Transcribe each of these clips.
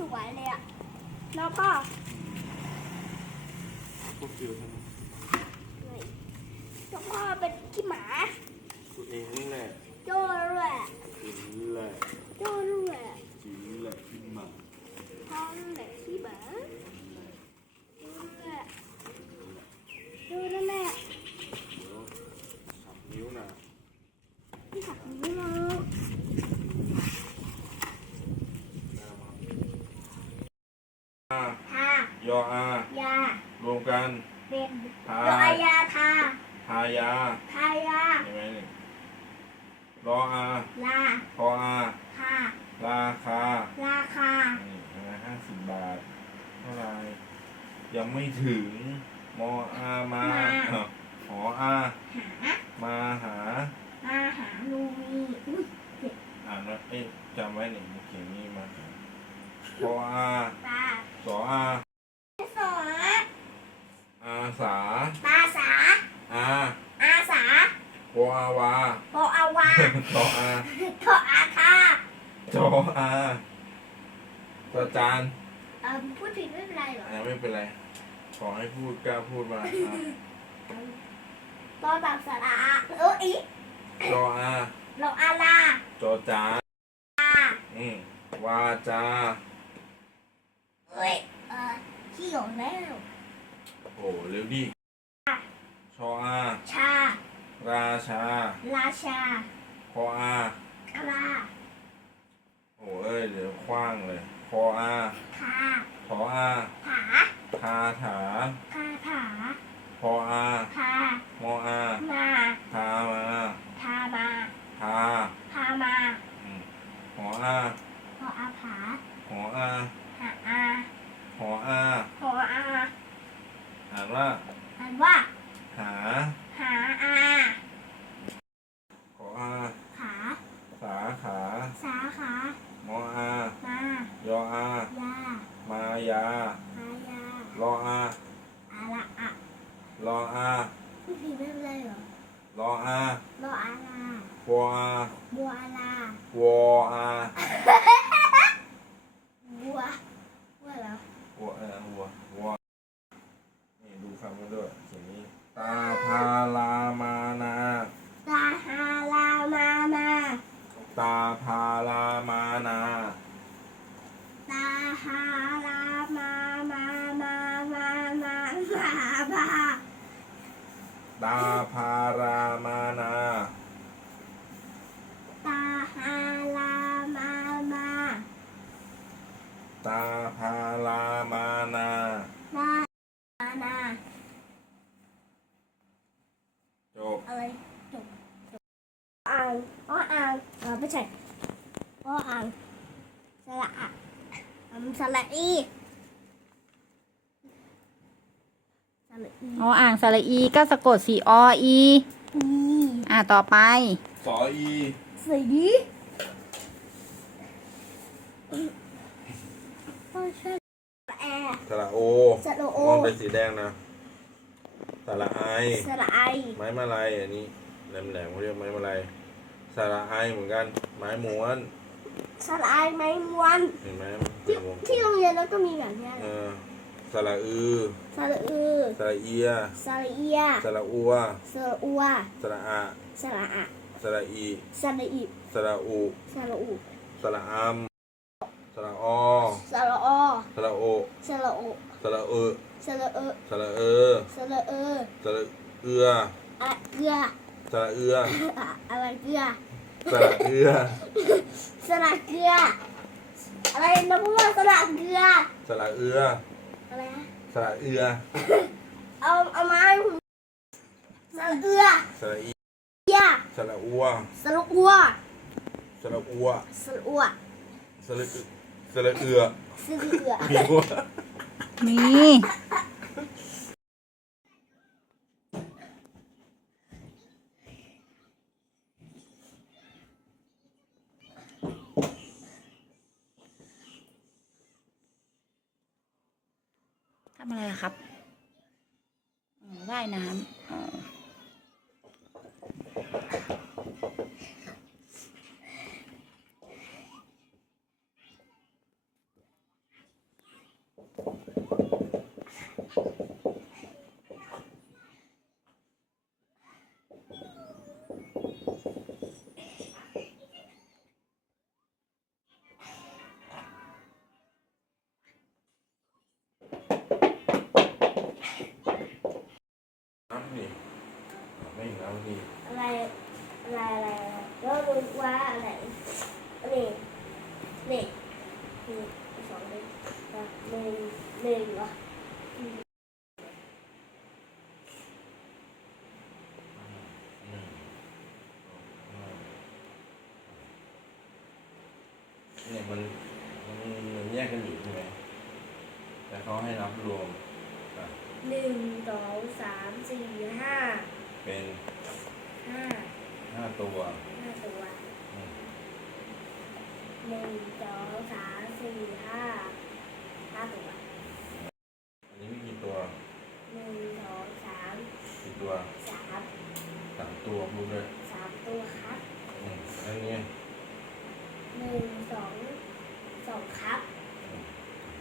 สวยๆเลยอะแล้วพ่อคุณเฟียวใช่ไหมนี่แล้วพ่อเป็นขี้หมาคุณเองนี่แหละโจ้ด้วยจีแหละ โจ้ด้วยจีแหละที่มา พ่อนั่นแหละขี้หมาโจ้ด้วยโจ้นั่นแหละ เดี๋ยวสับนิ้วนะ ที่หักนิ้วเรา อา ทา ยออายารวมกันเป็นทาโดอายาทาทายาทายาเห็นไหมนี่รออาลาพออาคาราคาราคานี่เห็นไหมห้าสิบบาทเท่าไหรยังไม่ถึงมออามาอะหออา หา มาหา อาหาลูมีอุ๊ย อ่านว่าเอ๊ะจำไว้หนึ่งเขียนนี่มาหาพออา ตา สออา สอ อา สา ตาสา อาอาสาโออาวาโปอาวาตออาโทอาคาจออาประจานเออพูดผิดไม่เป็นไรเหรออ่าไม่เป็นไร ขอให้พูดกล้าพูดมาอะตอนแบบสระอาเอออีจออาเราอาลาจอจานอืมวาจา เอ้ยเออขี้หลงแล้วโอ้เร็วดิชออา ชา ราชา ราชาพออาคลาโอ้เอ้ยเดี๋ยวคว้างเลยพออาคาขออาถาคาถาคาถาพออาคามออามาทามาทามาทาพามาอืมหออาพออาผาหออาหาอาหออาพออา อ่านว่า อ่านว่า หา หาอา ขออา ขา สาขา สาขาม ออา มาย ออา ยามายา มายาร ออา อาละอะ รออา พี่ผีไม่เป็นไรเหรอ รออาร ออาลาว ออา บัวอาลาว ออา บัวบัวเหรอ วัวเออวัววัวนี่ดูคำกันด้วยเสียงนี้ตาพาลามานา ตาฮาลามานา ตาพาลามานา ตาฮาลามามามามามามามา ตาพารามานา ตาฮาลามามาตาพาลามานา มามานาจบอะไรจบจบอ่างอ้ออ่างเออไม่ใช่อ้ออ่างสระอะอืมสระอี สระอีอ๋ออ่างสระอีก็สะกดสีออี อีอ่าต่อไป สออีสีไม่ใช่แอร์สระโอสระโอมองเป็นสีแดงนะสระไอ สระไอไม้มาลายอันนี้แหลมๆเขาเรียกไม้มาลายสระไอเหมือนกัน ไม้ม้วน สระไอไม้ม้วนเห็นไหมที่ที่โรงเรียนเราก็มีแบบเนี้ยเออ สระอือสระอือสระเอียสระเอียสระอัวสระอัวสระอะสระอะสระอีสระอีสระอุสระอูสระอัมสระอสระอสระโอสระโอสระเออสระเอสระเออสระเอสระเอืออะเกลือสระเอืออะอะไรเกลือสระเอือสระเกลืออะไรนะพูดว่าสระเกลือสระเอือ อะไรนะสระเอือ เอาเอาไมาให้ผมระเอือสระอีเอียสระอัว สระอัวสระอัว สระอัวสระอึสระเอือสระเอือ มีวัว มีำอะไรอะครับว่ายน้ำ ไม่น้ำนี่อะไรอะไรอะไรแล้วรู้ว่าอะไรนี่นี่นี่สองหนึ่งหนึ่งหนึ่งเหรอเนี่ยมันมันมันแยกกันอยู่ใช่ไหมแต่เขาให้นับรวมอะหนึ่งสองสามสี่ห้า เป็นห้าห้าตัวห้าตัวอืมหนึ่งสองสามสี่ห้าห้าตัวอันนี้มีกี่ตัวหนึ่งสองสามกี่ตัวสามสามตัวพูดด้วยสามตัวครับอืมอันนี้หนึ่งสองสองครับ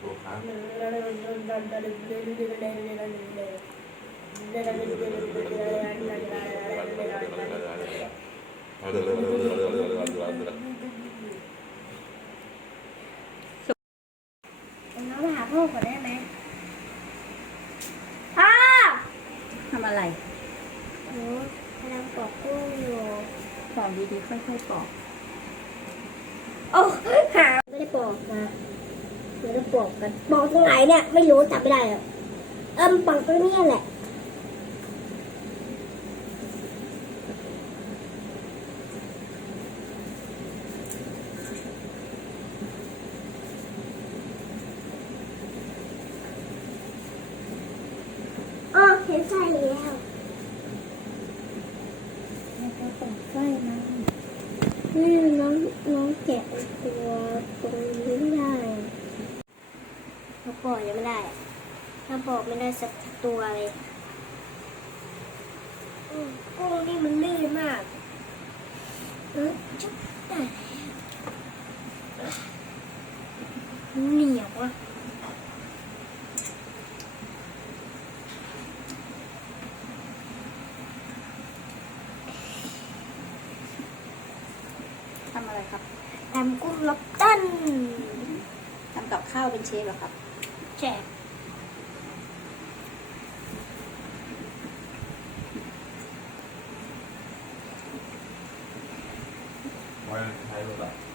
ตัวครับ หนึ่งหนึ่งหนึ่งหนึ่งหนึ่งหนึ่งหนึ่งหนึ่งห นึ่งหนึ่งหนึ่งหนึ่งหนึ่งหนึ่งน้องมาหาพ่อก่อนได้ไหมพ่อทำอะไรหนูกำลังปอกกุ้งอยู่ปอกดีๆ ค่อยๆปอกโอ้หาไม่ได้ปอกนะไม่ได้ปอกกันปอกตรงไหนเนี่ย ไม่รู้จับไม่ได้หรอกเอิมปอกตรงนี้แหละ อ๋อเห็นใส่แล้ว แล้วก็ปอกไส้นะ นี่น้องน้องแกะตัวตรงนี้ไม่ได้เขาปอกยังไม่ได้ ถ้าปอกไม่ได้สักตัวเลยกุ้งนี่มันลื่นมากเออจุ๊บได้เหนียวอะ อะไรครับแอกุ้งล็อบสเตันทำกับข้าวเป็นเชฟเหรอครับแจก我也拍了吧。